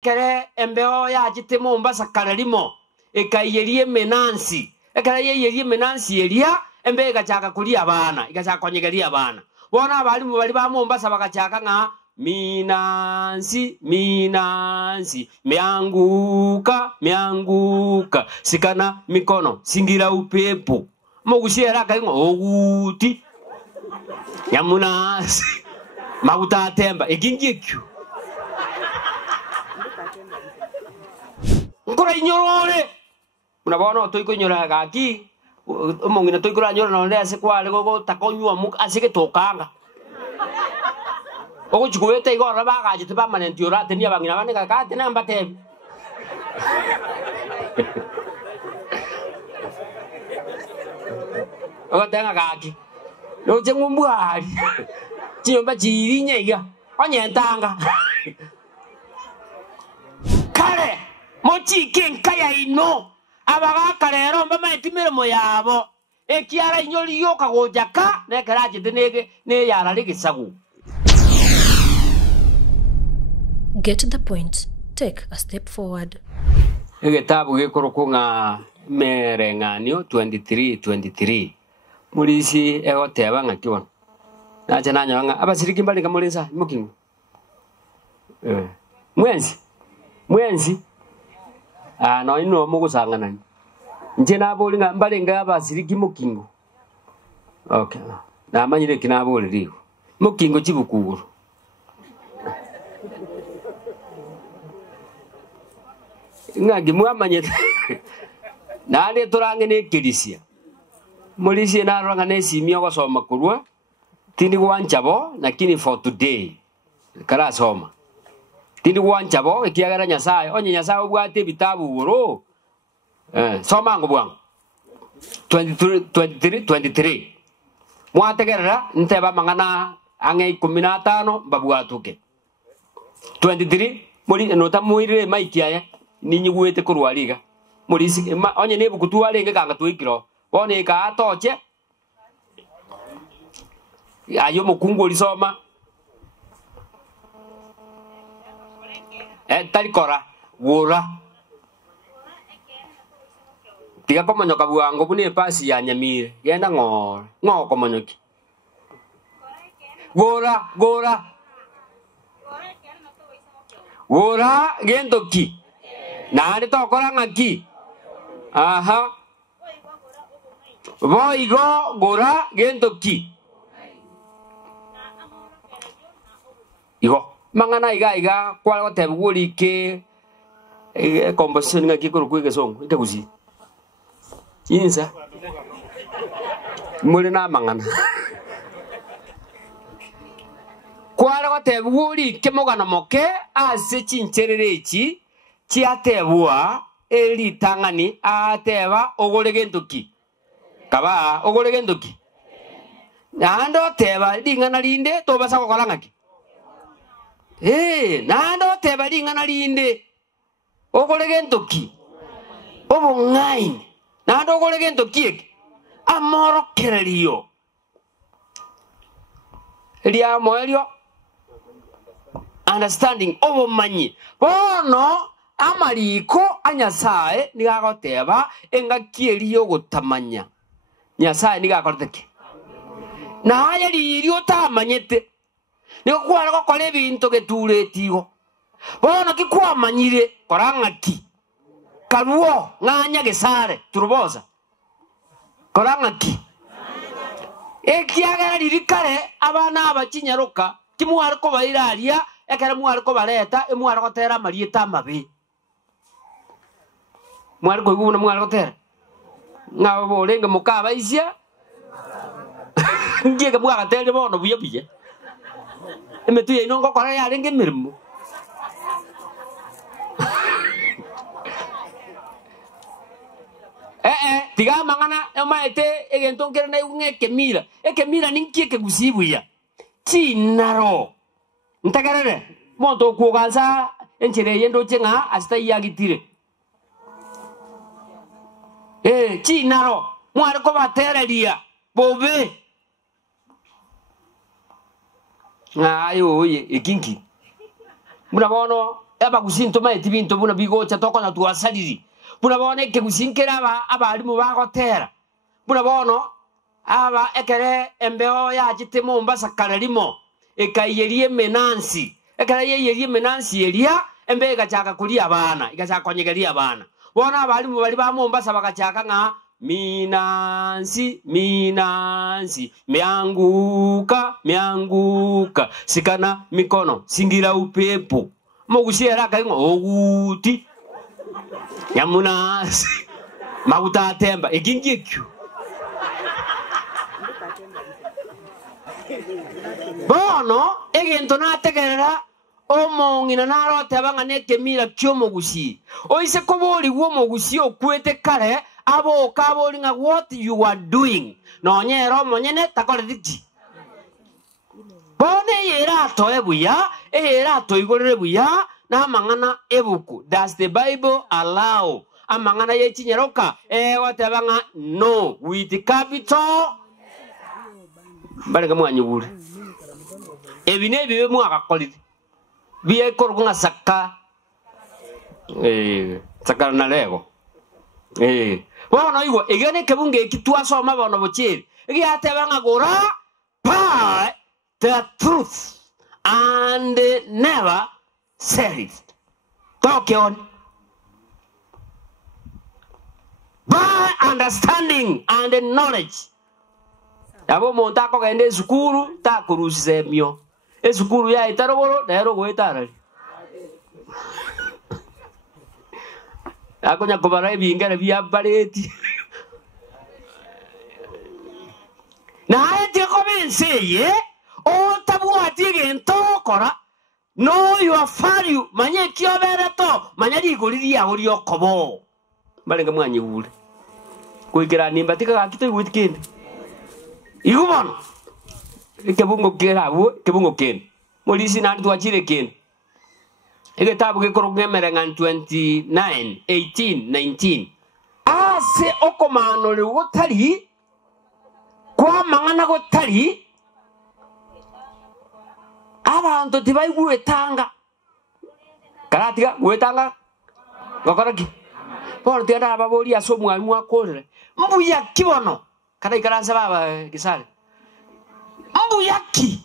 kere embeo ya jite Mombasa karalimo ekayerie menansi ekara yeyerie menansi eria embe igachaka kulia abana igachaka konyegeria abana bona abalimu bali ba Mombasa bagachaka nga minansi mianguka sikana mikono singira upepo mogushera kaingo oguti yamunasi maguta temba egingikyo ngora inyorore unabona otoiko nyora gaki umongina toikura nyora no ndase kwale gogo takonywa muka asike tokanga ogo chikuwete igora bagaje tibamanenti orate ni abangina bane kakate namba tebe ogo tenga gaki no chengumbuari chiyomba chirinya iga onyentanga kare mochike nkaya ino abaga rero mbamaetimire moyabo ekiara inyori yoka gojaka nekaraje denege ne yara ligisagu. Get the point. Take a step forward. Egetabu gikurukunga merenganio 23 mulisi egoteba ngakiwa naje nanyanga abasiriki mbali kamulinsa mukingo mwenzi no ino mugusangana nje nabolinga mbali nga abasiriki mukingo okay na manyire kinaboliriho mukingo chibukuru ngagi mwamanyete nale turange nekirisia mulisi naranga nesimia gosoma kurwa tindi wanchabo lakini for today kara soma tindi wanchabo ekiagara nyasaye onye nyasaye obwate bitabu buro soma ngo bwangu 23 mwategerera nteba mangana ange 15 babwatuke 23 muri nota muire maikiaya ninyi gwete kurwariga mulisi onye nebukutuwa lenge kanga tuikiro bone ka atoche ayo mukungu lisoma talikora wura tiga komonyoka bwango bune pasi ya nyamire yenda ngoko monyoki wura gendoki nani tokora ngaki aha boigo gora gendoki igo mangana iga kwa gotebuguri ke composition ngaki kurukwege songo ikagusi insa muri na mangana kwa gotebuguri ke mogana moke ase chinchererechi chiatebua eli tangani ateba ogore gendoki kaba ogore gendoki nando teba lingana linde to basa gokora ngaki nando teba lingana linde ogore gendoki obongai nando ogore gendoki amoro kerelio elia moelio understanding obomanyi bono amariko anyasaye nigagoteba engakierio gotamanya nyasaye nigakorteke na aya lirio tamanyete niko kwara gokora ebinto geturetigo bono kikwamanyire korang'aki karuo ng'anya gesare turubosa korang'aki ekiagera lirikare abana abakinyaruka kimwara ko bairaria ekera mwara ko bareta emwara gotera marieta mabe mwara ko iguna mwara gotera ngabo bolenge mukaba isia ngeke mwara tere bono buya emetu ye nongo kora ya renge mirmu tiga mangana emaete egento ngere na ekemira ninkieke gusibuya chinaro ntagarere monto kuganza enchire yendo chenga asta yagitire chinaro mwari ko batereria bobe ayo oye ekinki murabono aba gusinto maiti binto buna bigocha toko na tuasaliri buna bone ke gusinkera aba alimu bagotera buna bono aba ekere embeo ya jite Mombasa karalimo ekayerie menansi ekarayerie menansi eria embe gachaka kulia abana igachaka konyegeria abana bona abalimu bali ba Mombasa bagachaka nga minansi mianguka sikana mikono singira upepo mogusiera kaingo oguti nyamunasi maguta temba igingikyo bono egento nategerera omongina narote abanga nekemira kyomogusi oise koboli wo mogusi okwete kare abo kaboli nga what you are doing no nyero monyene takore diti bone yera to ebuya era to igorere buya na mangana ebuku. Does the Bible allow amangana yechinyeroka wote abanga no with capital bale kamwanyubule ebine bibe mu akakolite biye koruga saka saka na lego bono igo egene kebunge kitwasoma bono bochiri egiatebanga gora by the truth and never said it. Talk on by understanding and knowledge. Abo montako gende sukuru ta kurusemio esukuru ya itaroboro dero goitarari akonya kobara ebingere bya bareti na ete kobense o tabu atige ntokora no your value manye kiobera to manya digoriri ya ori okobo balenga mwanyi bule kuigira nimba tika gakito witkinde igubon kebungo kerabu kebungo ken molisi na twachire ken egetabu gekorungemere ngan 29 18 19 ase okomano le gotari kwa mangana gotari abantu tibai guetanga karatiga guetanga gokoraki por tiara babori asomu almu akore mbuya kibono kada ikaranza baba kisale mbuyaki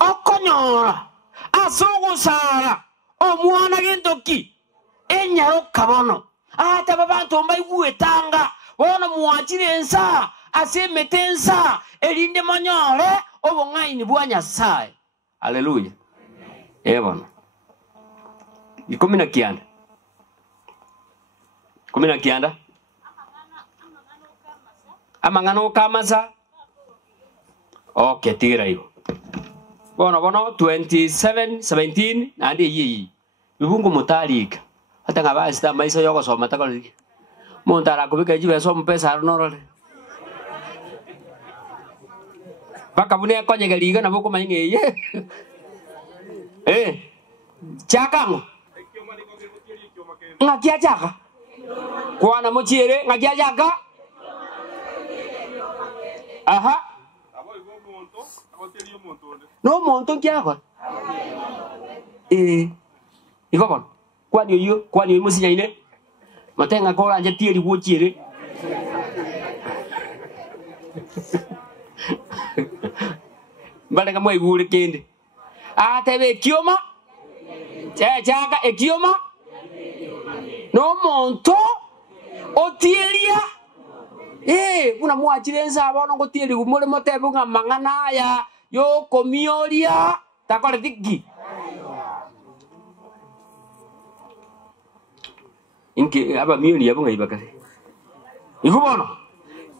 okonyora asogosara omwana gendoki enyaro kabono ata babantu mbai guetanga bono muachirensa asemetensa elinde manyore obongaini bwanya sai. Haleluya. Ebona. Ikomina kianda. Komina kianda. Amangano kamasa. Okay, tira hiyo. Bono 27 17 andi yi. Bibungu mutalika. Hata ngabasi ta maiso yoko soma takoli. Montara kubika jibe so mpesa arnorole. Baka bune konyegeliga na boko mainge chakang ngakia chaka kwana mochiere ngakia chaka aha no monto kiako ikokon kwani yo musinya ine matenga kola anje tieri wochiere mbale kama ibure kende atebe kioma chaka ekioma no monto otieria kuna muachirenza abono gotieri gumule motebe nga mangana ya yo komioria takore tiki inke aba mioni yabo ngaibakare ikubono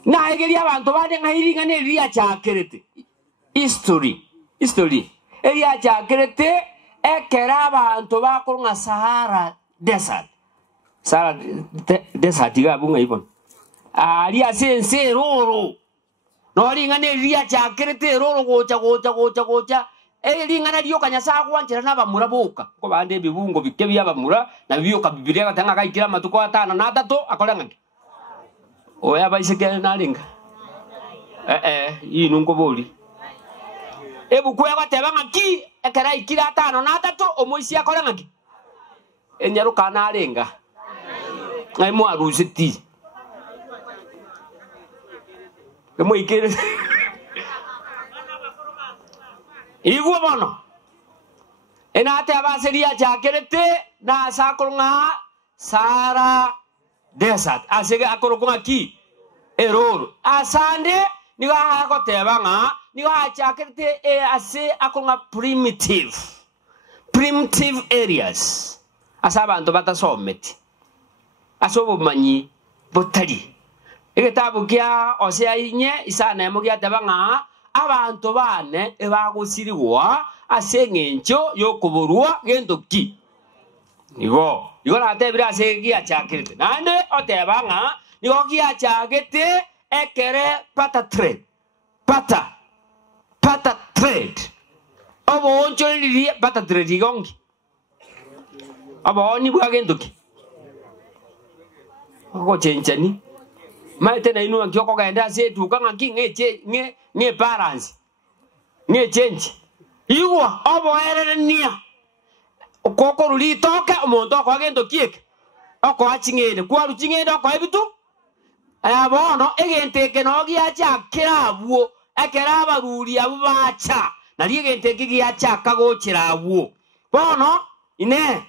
na egeri abantu bade ngahiringa ne ria chakerete history ria chakerete ekera abantu bakurunga Sahara desert gabu ngaibon ria sense roro no ringa ne ria chakerete roro gocha ringa na rio kanyasa kwanchira na bamurabuka ko bande bibungo bikebya bamura na biyo kabibiria gatanga kaikira matuko 5 na 3 akolenga oya baiseke nalinga inungo boli ebu kwega tebanga ki ekera ikira 5 na 3 omoisi akolenga ki enyaruka narenga ngai mwarusiti ikere igwa bono enate abaseria chakerete na sakolunga Sahara Desert asege akorokunga ki eroro asande niga hakoteba nga niga chakerete ase akolunga primitive areas asa abantu batasometi asobo manyi botali egetabu kya Osea inye isana emo gyateba nga abantu bane ebagusiriwa ase ngencho yokuburwa gento ki igo natebira ase giachakirite nande oteba nga nigo giachagete ekere pata trade obo onchoriri pata trade igongi obo oni bwa gento ki ogo chenchani maite na inu ankioko gaenda ase tuka ngaki nge balance nge change igwa obo erenia okoko ruli toke omonto akagendo kieke oko achingene kwaru chingene oko ebitu abono egenteke no giacha kirabuo ekera baruri abo bacha na liegenteke giacha kagochirabuo bono ine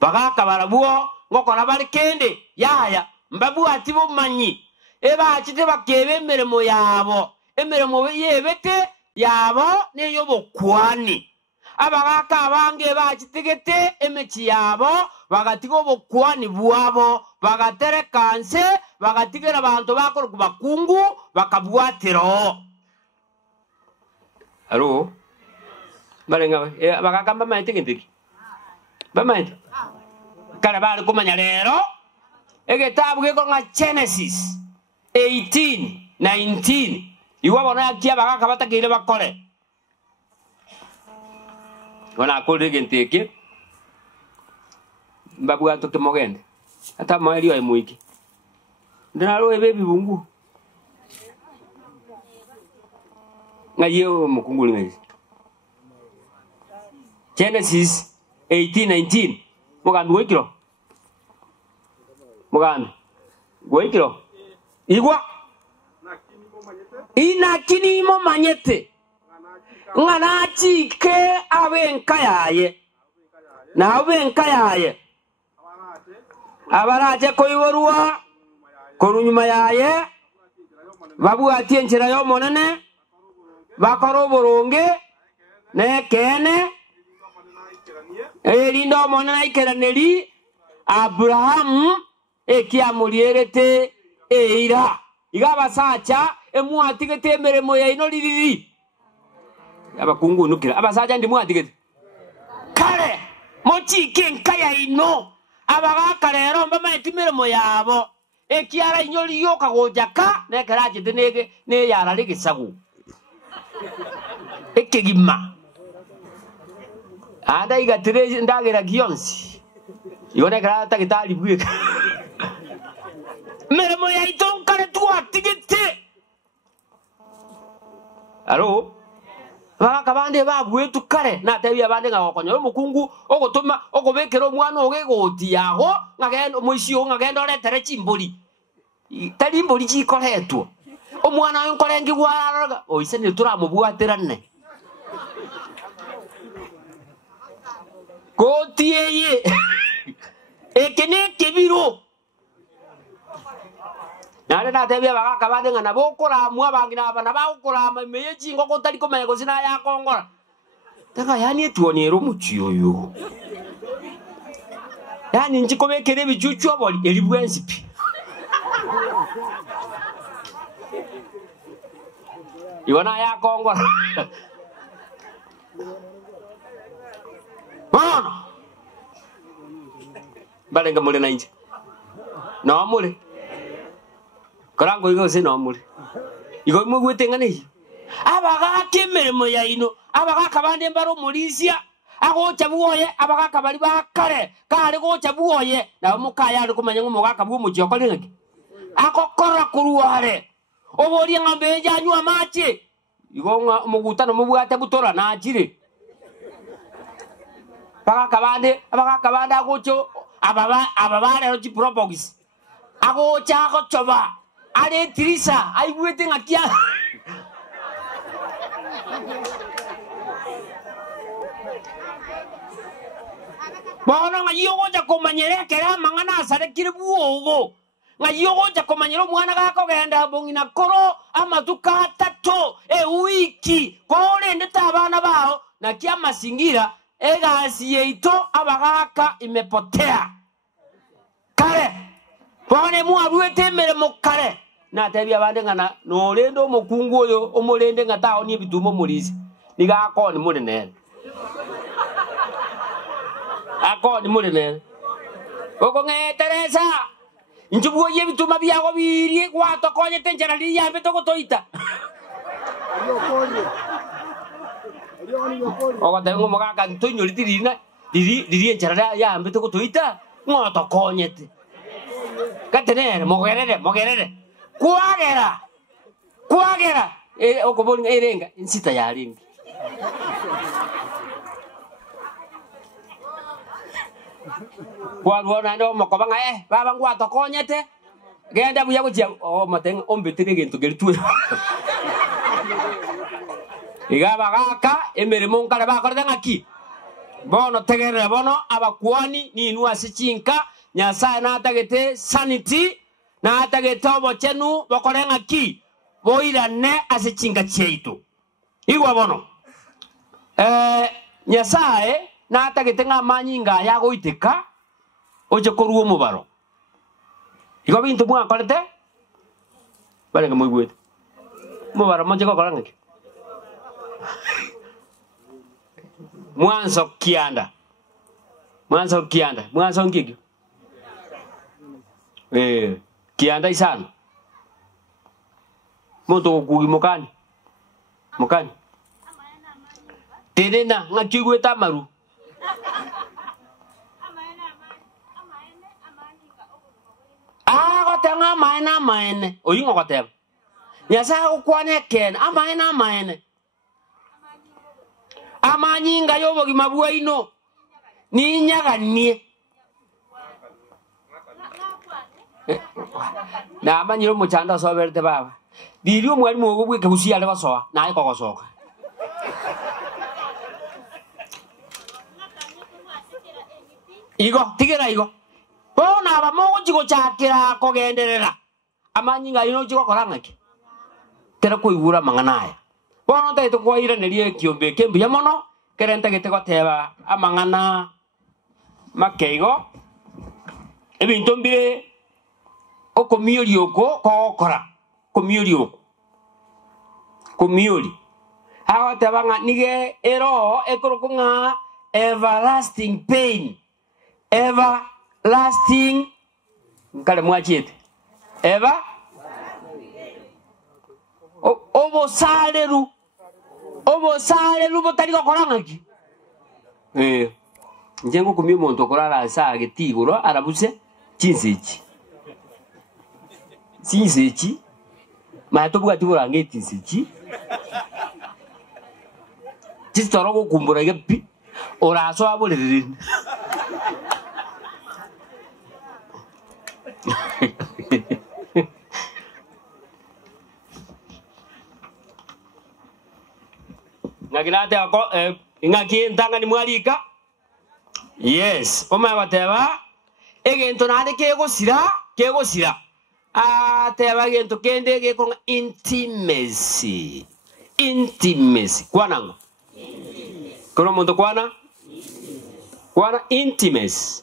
bagaka barabuo ngokora bari kende yaya mbabu atibo manyi eba achite bakebe emeremo yabo emeremo yebete yabo neyo bokwani abagaka abange bachitegete emechi yabo bagatigo bokwani bwabo bagaterekanse bagatigera abantu bakora kubakungu bakabwatiro alo barenga bagaka bamaite gendiki bamaite kare bali kumanya lero egetabu geko nga Genesis 18:19 iwabona yakia bagaka batakire bakore wana akole genteke mbabu ato kemogende ata maeli wa muiki ndinalo ebebi bungu ngayo mukunguli ngezi Genesis 18:19 mugandu wekiro mugandu wekiro igwa inakini mo manyete ngana chike abenka yaye na abenka yaye abaraje koiborwa korunyuma yaye babu atienchira yo monene bakoro boronge nekene elindo monene ikeraneri Abraham ekiamulierete eira igaba sacha emuatigete emeremo ya ino liriri abakungu nukira abasaja ndi muatigete kale mochike nkaya ino abagaka lero mbama etimeremo yabo ekiara inyoli yoka gojaka nekeraje denege ne yara ligisagu ekegima ada igatire ndagera gionsi yone karata kitali bweka meremo ya itonkare tuatigete alo baka bande babwetu kare na tebi abande ngakonyo mukungu ogotuma ogobekero mwana ogegoti yaho ngagendo muisio ngagendo letere chimboli tali mboli chikoretwo omwana oyo nkorengi gwaraga oise ni turamubwaterane kotieye ekene kebiro nare na tebi abaka bande ngana bokora mu abangina abana bakora meyechi ngoko tali komanya gosina ya kongora taka yani etuonero muchiyo yo yani njikobekere bichuchu aboli elibwensipi iwana ya kongora Bono balenga mule na inje no mule karango igo se no mule igo mugwete ngane abaga kemeremo ya ino abaga kabande mbaro mulisia ago chabuoye abaga kabali bakare kare go chabuoye na mukaya ari kumanya ngomuga kabu mujoko lengake akokora kuruare obori ngambe janyu amache igo mugutano mubwate butora na ajire Baka kabande agocho ababare rochi propogis. Agocha agochoba. Ale Teresa aigwete ngakia. Bono ngayogocha komanyere kera mangana asare kire buogo. Ngayogocha komanyero mwana gako genda bongina koro amatuka tato wiki kore ndeta abana bao na kia masingira egasi yeito abagaka imepotea kare pone muaruete mere mokare na tebi abande ngana no lendo mokungu oyo omolende ngata oni bitumo mulisi niga akoni munene akoni munene oko ngeteresa njubuo ye bituma byago birie kwato konye tenjera li yambe to kotoita oko tengo mogaka ntunyo litirina diri enjera yambe to kotoita ngoto konyete katenere mogerere kuagera oko boni erenga insita yaringi Kuaruona ndo mokobanga baba ngwato konyete genda buya gujia mateng ombetire gento geritwe igaba gaka emeremo nkare bakore ngaki bono tegerera bono abakwani ni inua sichinka nyasaye na atagete sanity na atagete obochenu bakore ngaki boirane asichinga cheitu igwa bono nyasaye na atagete ng'amanyinga yagoiteka oje koruo mubaro igo bintu mwakorete bale ngamugwete mubaro moje gokora ngiki mwanzo kianda mwanzo ngiki kianda isano muntu kugi mukani tenena ngakigweta maru tenga maene oyingo koteba nyasa ukwane ken amaene amanyinga yobogi mabua ino ni nyaganie na amanyiro muchanda soberte baba dirio mwari mugubwe kegusiale basoa na iko gosoka igo tigera igo bona abamogo chigo chakira kogenderera amanyinga ino chigo korangaki tera kuigura manganaya bona taito kwaira nerie kiombe kembu ya mono kerenta gete goteba amangana makeigo ebintu mbire okomiori oko kokora komiori hawa tebanga nige ero ekorokunga everlasting pain everlasting nkale mwachete obosaleru botari gokorangaki njengo kumye muntu okorara asa getiguro arabuse chinsechi mato bwa tibura ngeti nsechi titoro gukumbura gepi oraso aburerere ngakilate ako ingaki ntanga ni mwalika yes oma wateba egento nade kegosira ateba gento kende gekonga intimacy kwanango kono muntu kwana intimacy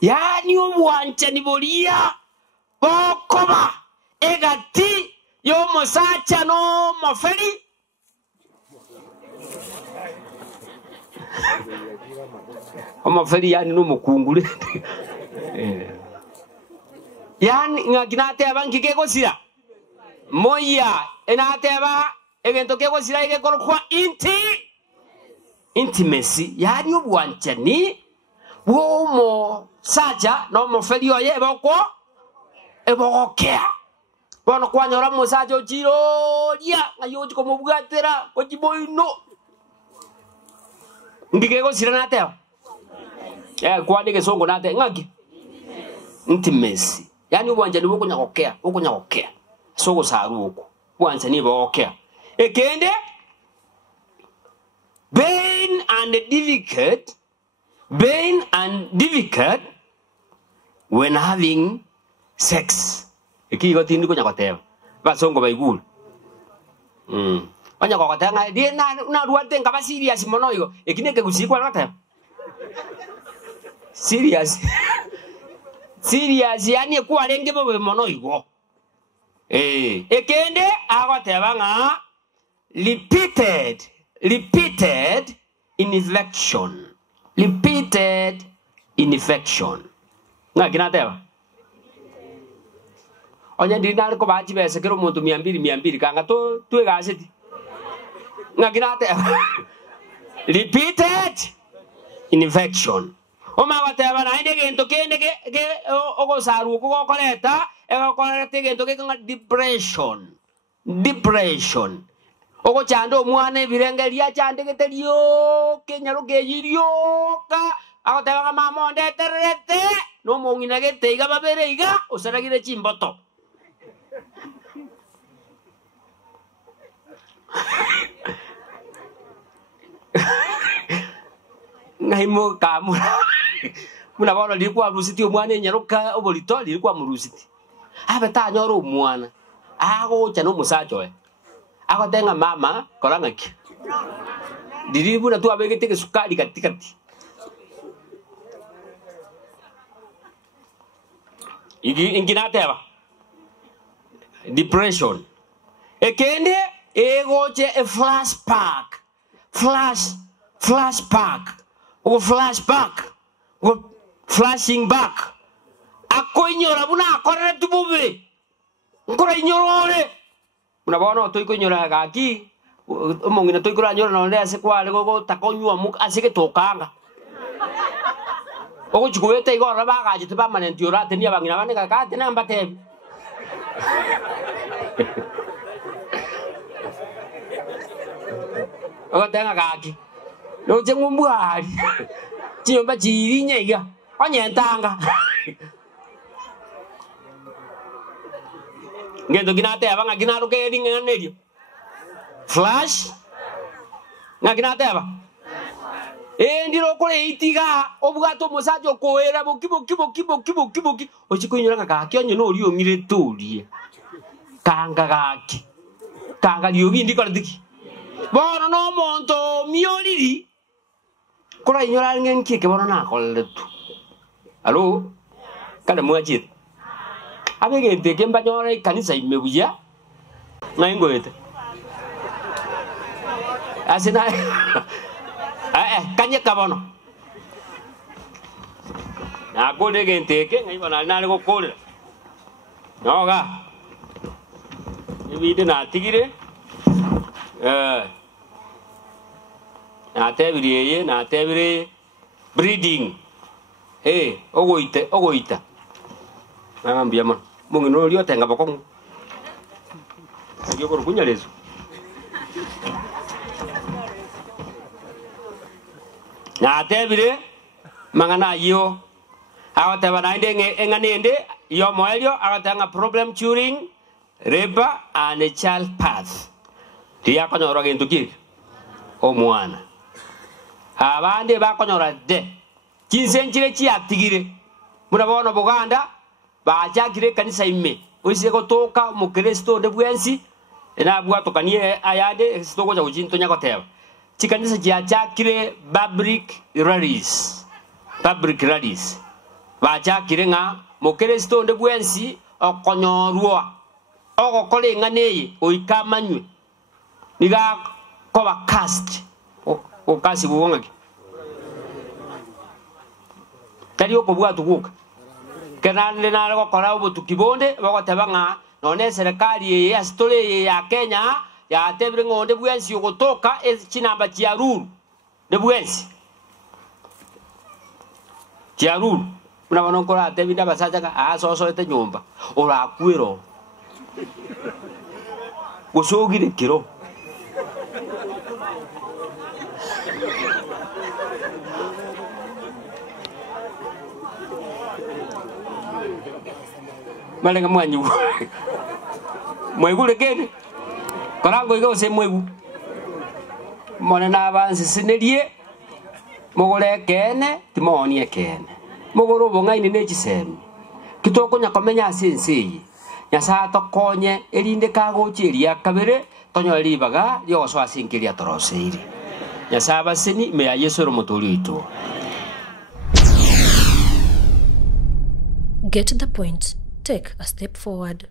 yani obwancha nibolia bokoba egati yo mosacha no moferi omoferi yani no mukungule yani ngakinate abanki kegosira moya enateba egento kegosira egekorokwa intimacy yani obwancha ni womo sacha no moferi oye ebogokea bono kwanyora mosacha ochiroria ngayochi komubwatera ochiboino ngikegosira nateba Kwani kesongo nate ngaki intimacy yani ubwanja ni ukunyakokea soko saru uko bwanja ni bokea ekende pain and difficult when having sex ikigo tindi kunyakoteba basongo baigulu banyakokoteba ngai na ruate ngaba serious mono igo ekineke gusikwa ngoteba serious yani kuarenge bobe mono igo ekende agoteba nga repeated infection nga kinateba onya ndinari ko bachi bese kero muntu 200 kanga to tuegasiti nga kinateba repeated infection oma bateba na inde gento kende ke ogosaru ko gokoreta egokorete gento ke nga depression ogo chando omwana ebirenge lia chande geterio kenyaro keyirioka agoteba mama ndeterete no mongina gete iga babere iga osaragire chimboto ngaimo kamura muna bana likuwa rusiti omwana enyaruka obolito likuwa murusiti abeta nyoro omwana ago chano musacho agotenga mama korangaki diribu na tu abegete ke sukari katikati inginateba depression ekende egoche flashing back akoinyora buna akorere tubube nkora inyorore muna bona toikoinyora gaki omongina toikora nyora no ndase kwale gogo takonywa muka asike tokanga ogo chikuwete igora bagaje te permanent yorate ni abangina bane kakate namba tebi ogo tenga gaki no jengumbuari chiyomba chirinya iga onyentanga ngendo kinateba nga kinaruke ringenerio flash nga kinateba ndiro kore itiga obugato musajo koera bokibo ochikunyura ngakaki onye no ri omire turie kanga liogi ndikora diki bono no monto mioriri kora inyora ngenki ke bono na koletu alo kada muajit abege teke mbanyore kanisa imebuya ngaingoete asina kanye kabono na kole genteke ngai bana nale ko kole noga ibide na tigire na tebire breeding ogoita ngambia man mungi no lio tenga bokong agio ko kunya leso na tebire mangana yo awateba na inde enganende yo moelio awatanga problem during labor and child path dia konyoro gento ki o mwana abande bakonyora de kinsenchire chiatigire murabona Buganda bajakire kanisa ime oise gotoka mukristo de bwensi na bwatokanie ayade sitoko ja ujinto nyakoteba chikanisa jakire public rallies bajakire nga mukristo de bwensi okonyorwa ogokole nganeye oikamanywe niga koba cast o kasi buwongaki tari okobwa tuguka kenande nale gokora obutukibonde bagoteba nga none serikali ya stole ya Kenya ya tebire ngonde bwensi ogotoka chinamba chia ruru de bwensi chia ruru una banokora tebida basaja ka soso ete nyumba ora kwiro gusogire kiro malenga mwanyu mwegule kene korango igo se mwegu mona na abansi sinerie mugore kene timonie kene mugoro bongaini ne chisemi kitoko nyakomenya asenseyi nyasa tokonye erinde kagochiria kabere tonyo libaga yoso asinkiria toroseiri nyasa abaseni me ya Yesu romotolito. Get the point. Take a step forward.